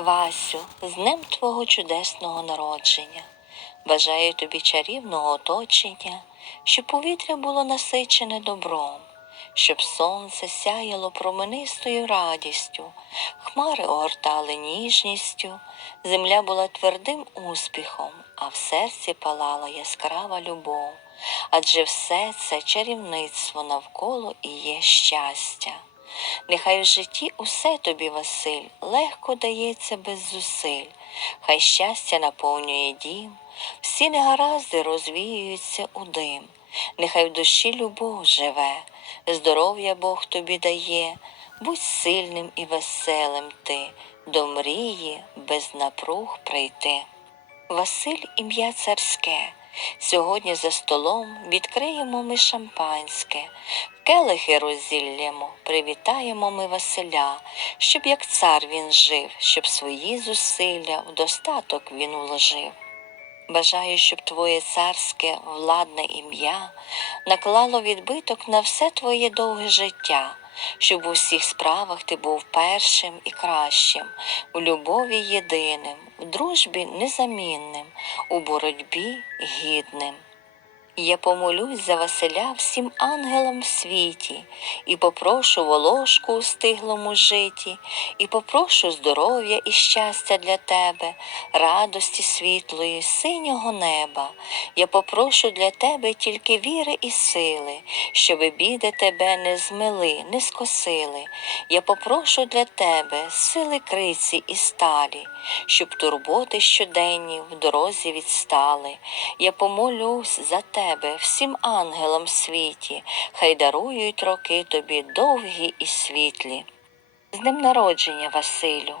Васю, з днем твого чудесного народження. Бажаю тобі чарівного оточення, щоб повітря було насичене добром, щоб сонце сяяло променистою радістю, хмари огортали ніжністю, земля була твердим успіхом, а в серці палала яскрава любов. Адже все це чарівництво навколо і є щастя. Нехай в житті усе тобі, Василь, легко дається без зусиль, хай щастя наповнює дім, всі негаразди розвіюються у дим, нехай в душі любов живе, здоров'я Бог тобі дає, будь сильним і веселим ти, до мрії без напруг прийти. Василь ім'я царське. Сьогодні за столом відкриємо ми шампанське, келихи розіллємо, привітаємо ми Василя, щоб як цар він жив, щоб свої зусилля в достаток він уложив. Бажаю, щоб твоє царське владне ім'я наклало відбиток на все твоє довге життя, щоб у всіх справах ти був першим і кращим, у любові єдиним, в дружбі незамінним, у боротьбі гідним. Я помолюсь за Василя всім ангелам в світі, і попрошу волошку у стиглому житі, і попрошу здоров'я і щастя для тебе, радості світлої, синього неба. Я попрошу для тебе тільки віри і сили, щоби біди тебе не змили, не скосили. Я попрошу для тебе сили криці і сталі, щоб турботи щоденні в дорозі відстали. Я помолюсь за тебе всім ангелам світі, хай дарують роки тобі довгі і світлі. З днем народження, Василю,